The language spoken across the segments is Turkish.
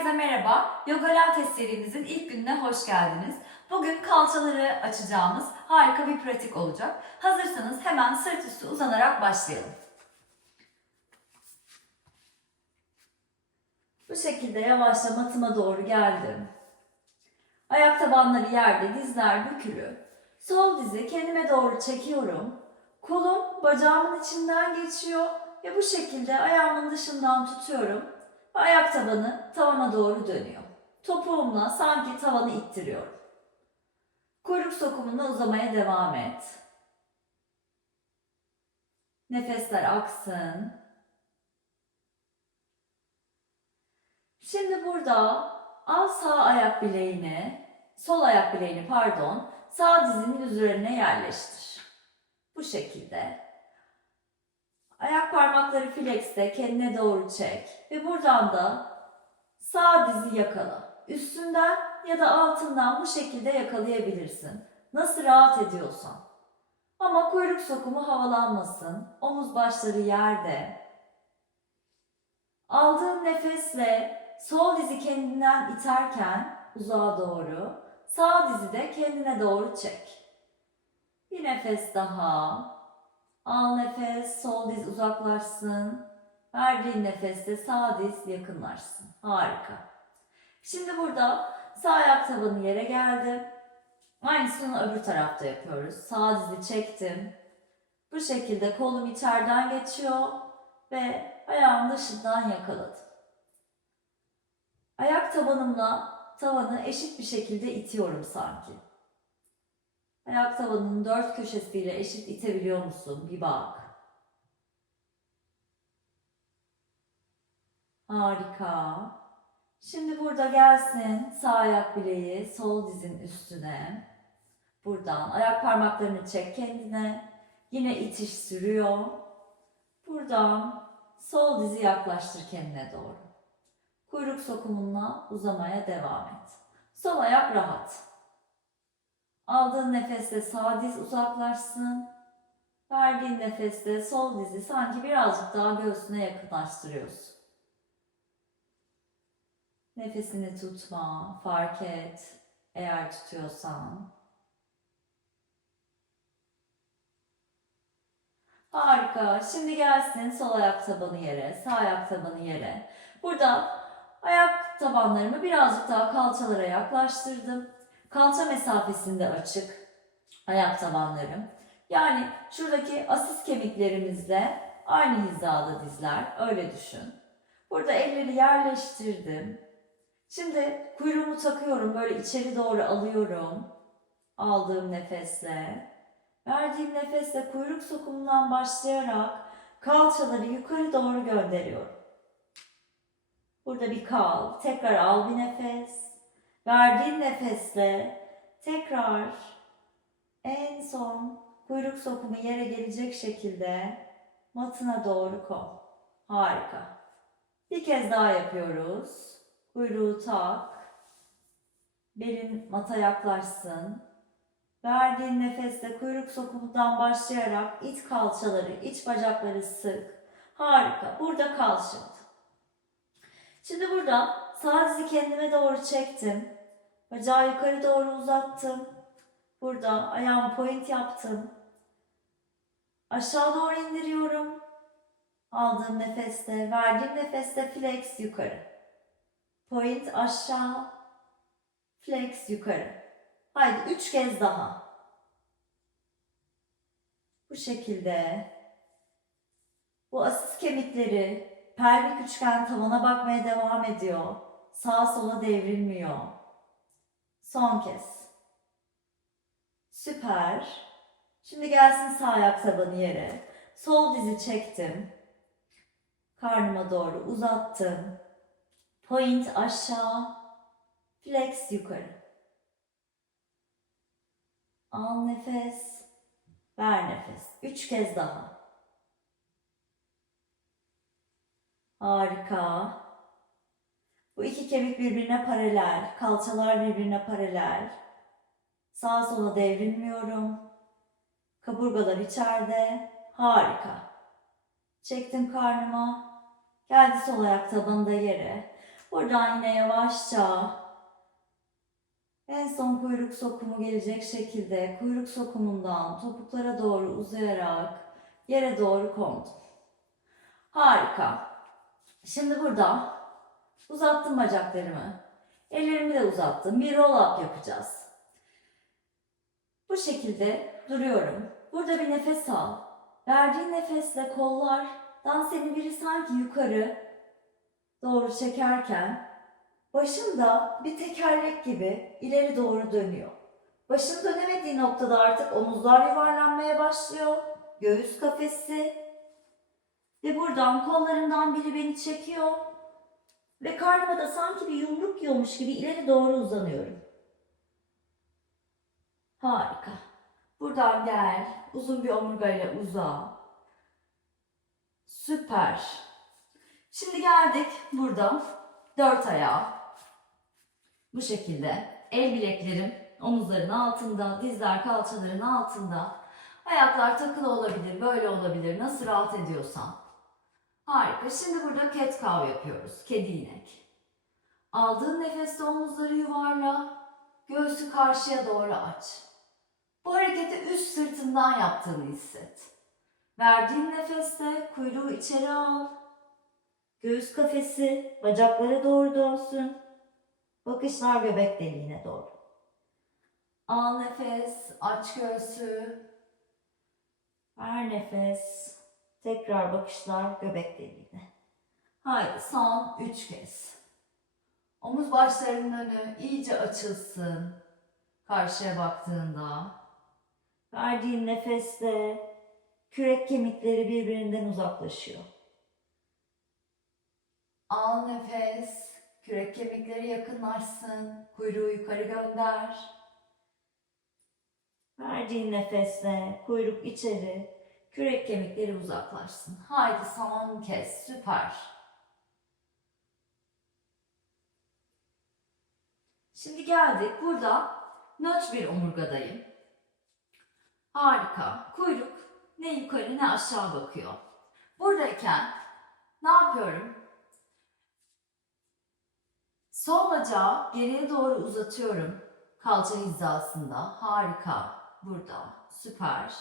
Herkese merhaba. Yoga Latte serimizin ilk gününe hoş geldiniz. Bugün kalçaları açacağımız harika bir pratik olacak. Hazırsanız hemen sırt üstü uzanarak başlayalım. Bu şekilde yavaşça matıma doğru geldim. Ayak tabanları yerde, dizler bükülü. Sol dizi kendime doğru çekiyorum. Kolum bacağımın içinden geçiyor ve bu şekilde ayağımın dışından tutuyorum. Ayak tabanı tavana doğru dönüyor. Topuğumla sanki tavanı ittiriyorum. Kuyruk sokumunda uzamaya devam et. Nefesler aksın. Şimdi burada al sağ ayak bileğini, sol ayak bileğini pardon, sağ dizinin üzerine yerleştir. Bu şekilde. Ayak parmakları flexte kendine doğru çek ve buradan da sağ dizi yakala. Üstünden ya da altından bu şekilde yakalayabilirsin. Nasıl rahat ediyorsan. Ama kuyruk sokumu havalanmasın. Omuz başları yerde. Aldığın nefesle sol dizi kendinden iterken uzağa doğru, sağ dizi de kendine doğru çek. Bir nefes daha. Al nefes, sol diz uzaklaşsın. Verdiğin nefeste sağ diz yakınlaşsın. Harika. Şimdi burada sağ ayak tabanı yere geldi. Aynısını öbür tarafta yapıyoruz. Sağ dizi çektim. Bu şekilde kolum içeriden geçiyor ve ayağım dışından yakaladım. Ayak tabanımla tavanı eşit bir şekilde itiyorum sanki. Ayak tabanının dört köşesiyle eşit itebiliyor musun? Bir bak. Harika. Şimdi burada gelsin sağ ayak bileği sol dizin üstüne. Buradan ayak parmaklarını çek kendine. Yine itiş sürüyor. Buradan sol dizi yaklaştır kendine doğru. Kuyruk sokumunla uzamaya devam et. Sol ayak rahat. Aldığın nefeste sağ diz uzaklaşsın. Verdiğin nefeste sol dizi sanki birazcık daha göğsüne yakınlaştırıyorsun. Nefesini tutma, fark et eğer tutuyorsan. Harika. Şimdi gelsin sol ayak tabanı yere, sağ ayak tabanı yere. Burada ayak tabanlarımı birazcık daha kalçalara yaklaştırdım. Kalça mesafesinde açık ayak tabanlarım. Yani şuradaki asis kemiklerimizle aynı hizada dizler. Öyle düşün. Burada elleri yerleştirdim. Şimdi kuyruğumu takıyorum. Böyle içeri doğru alıyorum. Aldığım nefesle. Verdiğim nefesle kuyruk sokumundan başlayarak kalçaları yukarı doğru gönderiyorum. Burada bir kal. Tekrar al bir nefes. Verdiğin nefesle tekrar en son kuyruk sokumu yere gelecek şekilde matına doğru koy. Harika. Bir kez daha yapıyoruz. Kuyruğu tak. Belin mata yaklaşsın. Verdiğin nefeste kuyruk sokumundan başlayarak iç kalçaları, iç bacakları sık. Harika. Burada kal şimdi. Şimdi burada sağ dizi kendime doğru çektim. Bacağı yukarı doğru uzattım. Burada ayağımı point yaptım. Aşağı doğru indiriyorum. Aldığım nefeste, verdiğim nefeste flex yukarı. Point aşağı, flex yukarı. Haydi 3 kez daha. Bu şekilde bu asis kemikleri pelvik üçgen tavana bakmaya devam ediyor. Sağa sola devrilmiyor. Son kez. Süper. Şimdi gelsin sağ ayak tabanı yere. Sol dizi çektim. Karnıma doğru uzattım. Point aşağı, flex yukarı. Al nefes, ver nefes. 3 kez daha. Harika. Bu iki kemik birbirine paralel, kalçalar birbirine paralel. Sağa sola devrilmiyorum. Kaburgalar içeride. Harika. Çektim karnıma. Geldi sol ayak tabanı da yere. Bu Buradan yine yavaşça en son kuyruk sokumu gelecek şekilde kuyruk sokumundan topuklara doğru uzayarak yere doğru kondum. Harika. Şimdi burada uzattım bacaklarımı. Ellerimi de uzattım. Bir roll up yapacağız. Bu şekilde duruyorum. Burada bir nefes al. Verdiğin nefesle kollardan seni biri sanki yukarı doğru çekerken başın da bir tekerlek gibi ileri doğru dönüyor. Başın dönemediği noktada artık omuzlar yuvarlanmaya başlıyor. Göğüs kafesi. Ve buradan kollarından biri beni çekiyor. Ve karnıma da sanki bir yumruk yiyormuş gibi ileri doğru uzanıyorum. Harika. Buradan gel. Uzun bir omurgayla uza. Süper. Şimdi geldik buradan. Dört ayağa. Bu şekilde. El bileklerim omuzların altında. Dizler kalçaların altında. Ayaklar takılı olabilir. Böyle olabilir. Nasıl rahat ediyorsan. Harika. Şimdi burada cat cow yapıyoruz. Kedi inek. Aldığın nefeste omuzları yuvarla. Göğsü karşıya doğru aç. Bu hareketi üst sırtından yaptığını hisset. Verdiğin nefeste kuyruğu içeri al. Göğüs kafesi bacaklara doğru dönsün. Bakışlar göbek deliğine doğru. Al nefes, aç göğsü. Ver nefes. Tekrar bakışlar göbek deliğine. Haydi son 3 kez. Omuz başlarının önü iyice açılsın. Karşıya baktığında. Verdiğin nefesle kürek kemikleri birbirinden uzaklaşıyor. Al nefes. Kürek kemikleri yakınlaşsın. Kuyruğu yukarı gönder. Verdiğin nefesle kuyruk içeri. Kürek kemikleri uzaklaşsın. Haydi son kez. Süper. Şimdi geldik. Burada nötr bir omurgadayım. Harika. Kuyruk ne yukarı ne aşağı bakıyor. Buradayken ne yapıyorum? Sol bacağı geriye doğru uzatıyorum. Kalça hizasında. Harika. Burada. Süper.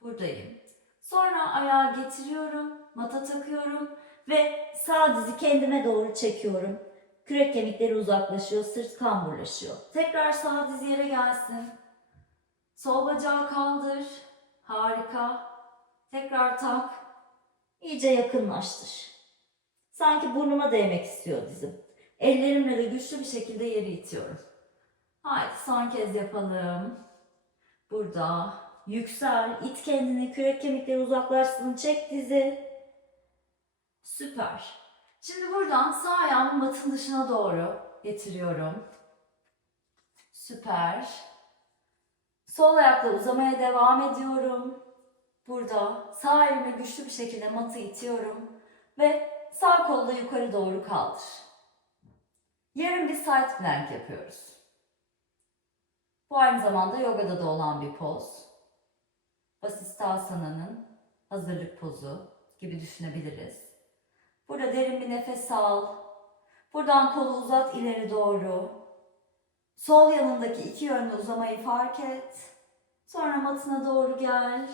Buradayım. Sonra ayağı getiriyorum. Mata takıyorum. Ve sağ dizi kendime doğru çekiyorum. Kürek kemikleri uzaklaşıyor. Sırt kamburlaşıyor. Tekrar sağ diz yere gelsin. Sol bacağı kaldır. Harika. Tekrar tak. İyice yakınlaştır. Sanki burnuma değmek istiyor dizim. Ellerimle de güçlü bir şekilde yeri itiyorum. Haydi son kez yapalım. Burada yüksel, it kendini, kürek kemikleri uzaklaşsın, çek dizi. Süper. Şimdi buradan sağ ayağımı matın dışına doğru getiriyorum. Süper. Sol ayakla uzamaya devam ediyorum. Burada sağ elimi güçlü bir şekilde matı itiyorum ve sağ kolu da yukarı doğru kaldır. Yarım bir side plank yapıyoruz. Bu aynı zamanda yogada da olan bir poz. Vasisthasana'nın hazırlık pozu gibi düşünebiliriz. Burada derin bir nefes al. Buradan kolu uzat ileri doğru. Sol yanındaki iki yönlü uzamayı fark et. Sonra matına doğru gel.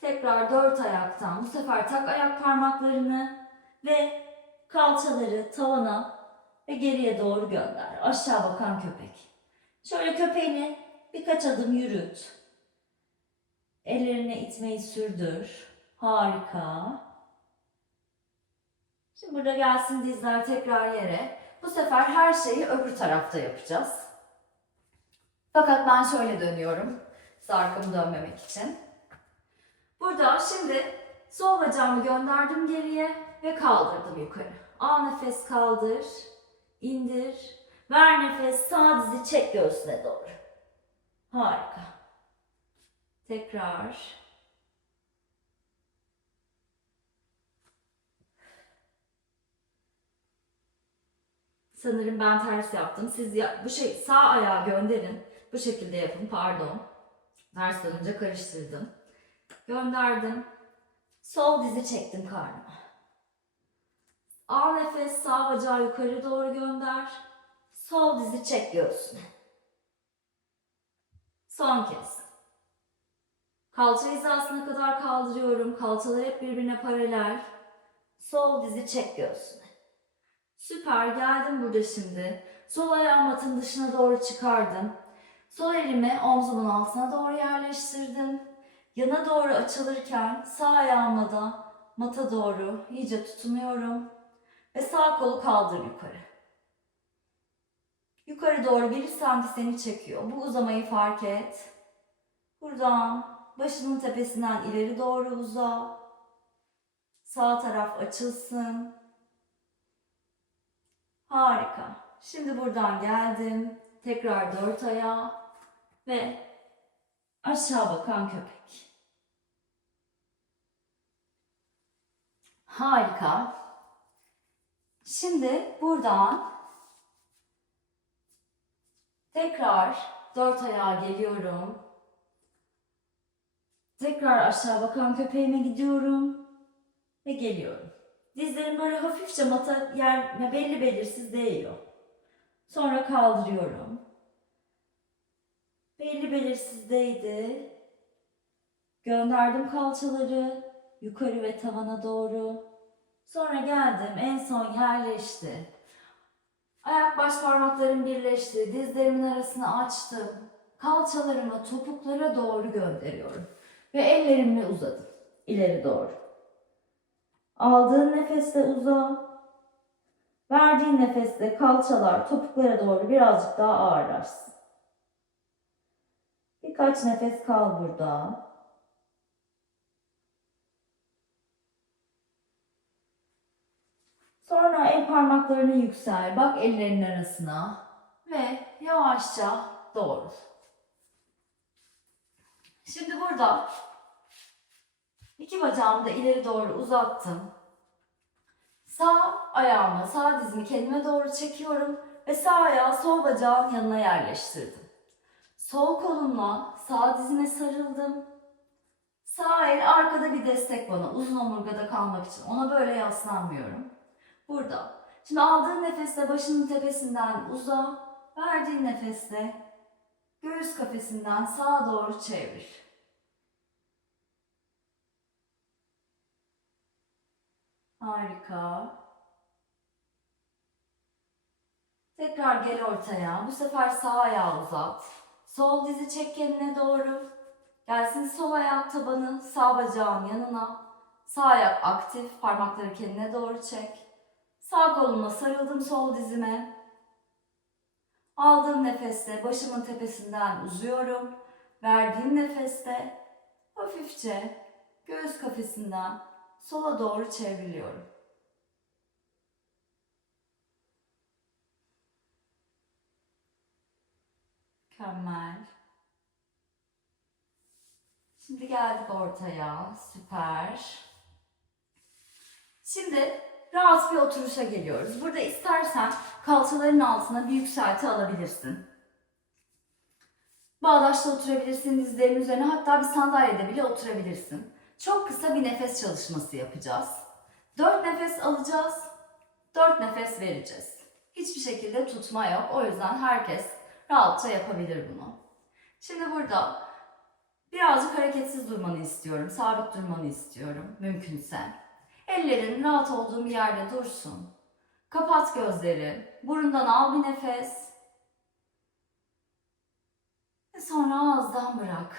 Tekrar dört ayaktan bu sefer tak ayak parmaklarını ve kalçaları tavana ve geriye doğru gönder. Aşağı bakan köpek. Şöyle köpeğini birkaç adım yürüt. Ellerine itmeyi sürdür. Harika. Şimdi burada gelsin dizler tekrar yere. Bu sefer her şeyi öbür tarafta yapacağız. Fakat ben şöyle dönüyorum. Size arkamı dönmemek için. Burada şimdi sol bacağımı gönderdim geriye ve kaldırdım yukarı. Al nefes kaldır. İndir. Ver nefes. Sağ dizi çek göğsüne doğru. Harika. Tekrar. Sanırım ben ters yaptım. Siz sağ ayağı gönderin. Bu şekilde yapın. Pardon. Ters dönünce karıştırdım. Gönderdim. Sol dizi çektim karnıma. Al nefes, sağ bacağı yukarı doğru gönder. Sol dizi çek göğsüne. Son kez. Kalça hizasına kadar kaldırıyorum. Kalçalar hep birbirine paralel. Sol dizi çek göğsüne. Süper, geldim burada şimdi. Sol ayağımı matın dışına doğru çıkardım. Sol elimi omzumun altına doğru yerleştirdim. Yana doğru açılırken sağ ayağımla da mata doğru iyice tutunuyorum. Ve sağ kolu kaldır yukarı. Yukarı doğru 1 santim seni çekiyor. Bu uzamayı fark et. Buradan başının tepesinden ileri doğru uza. Sağ taraf açılsın. Harika. Şimdi buradan geldim. Tekrar 4 ayağa ve aşağı bakan köpek. Harika. Şimdi buradan tekrar 4 ayağa geliyorum. Tekrar aşağı bakan köpeğime gidiyorum ve geliyorum. Dizlerim böyle hafifçe mata yer belli belirsiz değiyor. Sonra kaldırıyorum. Belli belirsiz değdi. Gönderdim kalçaları yukarı ve tavana doğru. Sonra geldim, en son yerleşti. Ayak baş parmaklarım birleşti. Dizlerimin arasını açtım. Kalçalarımı topuklara doğru gönderiyorum. Ve ellerimle uzadım. İleri doğru. Aldığın nefeste uza. Verdiğin nefeste kalçalar topuklara doğru birazcık daha ağırlaşsın. Birkaç nefes kal burada. Sonra el parmaklarını yüksel. Bak ellerinin arasına. Ve yavaşça doğrul. Şimdi burada iki bacağımı da ileri doğru uzattım. Sağ ayağımı, sağ dizimi kendime doğru çekiyorum ve sağ ayağı sol bacağın yanına yerleştirdim. Sol kolumla sağ dizime sarıldım. Sağ el arkada bir destek bana, uzun omurgada kalmak için. Ona böyle yaslanmıyorum. Burada. Şimdi aldığın nefeste başının tepesinden uza, verdiğin nefeste göğüs kafesinden sağa doğru çevir. Harika. Tekrar gel ortaya. Bu sefer sağ ayağı uzat. Sol dizi çek kendine doğru. Gelsin sol ayak tabanı sağ bacağın yanına. Sağ ayak aktif. Parmakları kendine doğru çek. Sağ koluma sarıldım sol dizime. Aldığım nefeste başımın tepesinden uzuyorum. Verdiğim nefeste hafifçe göğüs kafesinden sola doğru çevriliyorum. Mükemmel. Şimdi geldik ortaya. Süper. Şimdi rahat bir oturuşa geliyoruz. Burada istersen kalçaların altına bir yükselti alabilirsin. Bağdaşta oturabilirsin, dizlerin üzerine, hatta bir sandalyede bile oturabilirsin. Çok kısa bir nefes çalışması yapacağız. 4 nefes alacağız, 4 nefes vereceğiz. Hiçbir şekilde tutma yok. O yüzden herkes rahatça yapabilir bunu. Şimdi burada birazcık hareketsiz durmanı istiyorum, sabit durmanı istiyorum mümkünse. Ellerin rahat olduğun bir yerde dursun. Kapat gözleri, burundan al bir nefes. Ve sonra ağızdan bırak.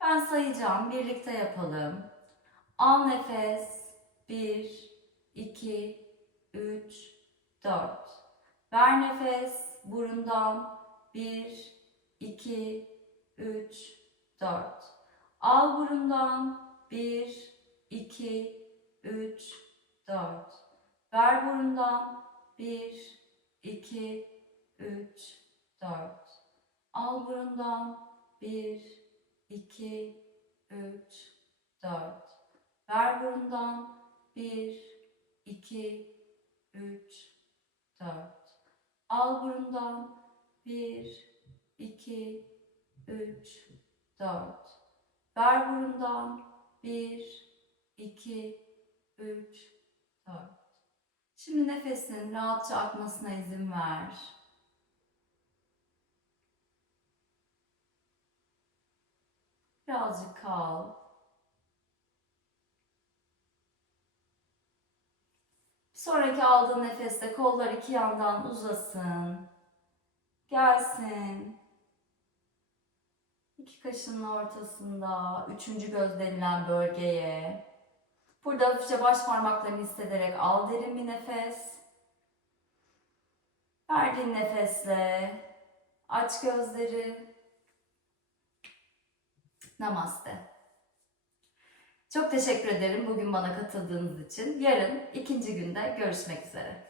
Ben sayacağım, birlikte yapalım. Al nefes. 1, 2, 3, 4. Ver nefes burundan. 1, 2, 3, 4. Al burundan. 1, 2, 3, 4. Ver burundan. 1, 2, 3, 4. Al burundan. 1, 2, 3, 4. Ver burundan. 1, 2, 3, 4. Al burundan. 1, 2, 3, 4. Ver burundan. 1, 2, 3, 4. Şimdi nefesin rahatça akmasına izin ver. Birazcık kal. Bir sonraki aldığın nefeste kollar iki yandan uzasın. Gelsin. İki kaşının ortasında, üçüncü göz denilen bölgeye. Burada hafifçe baş parmaklarını hissederek al derin bir nefes. Verdiğin nefesle aç gözleri. Namaste. Çok teşekkür ederim bugün bana katıldığınız için. Yarın ikinci günde görüşmek üzere.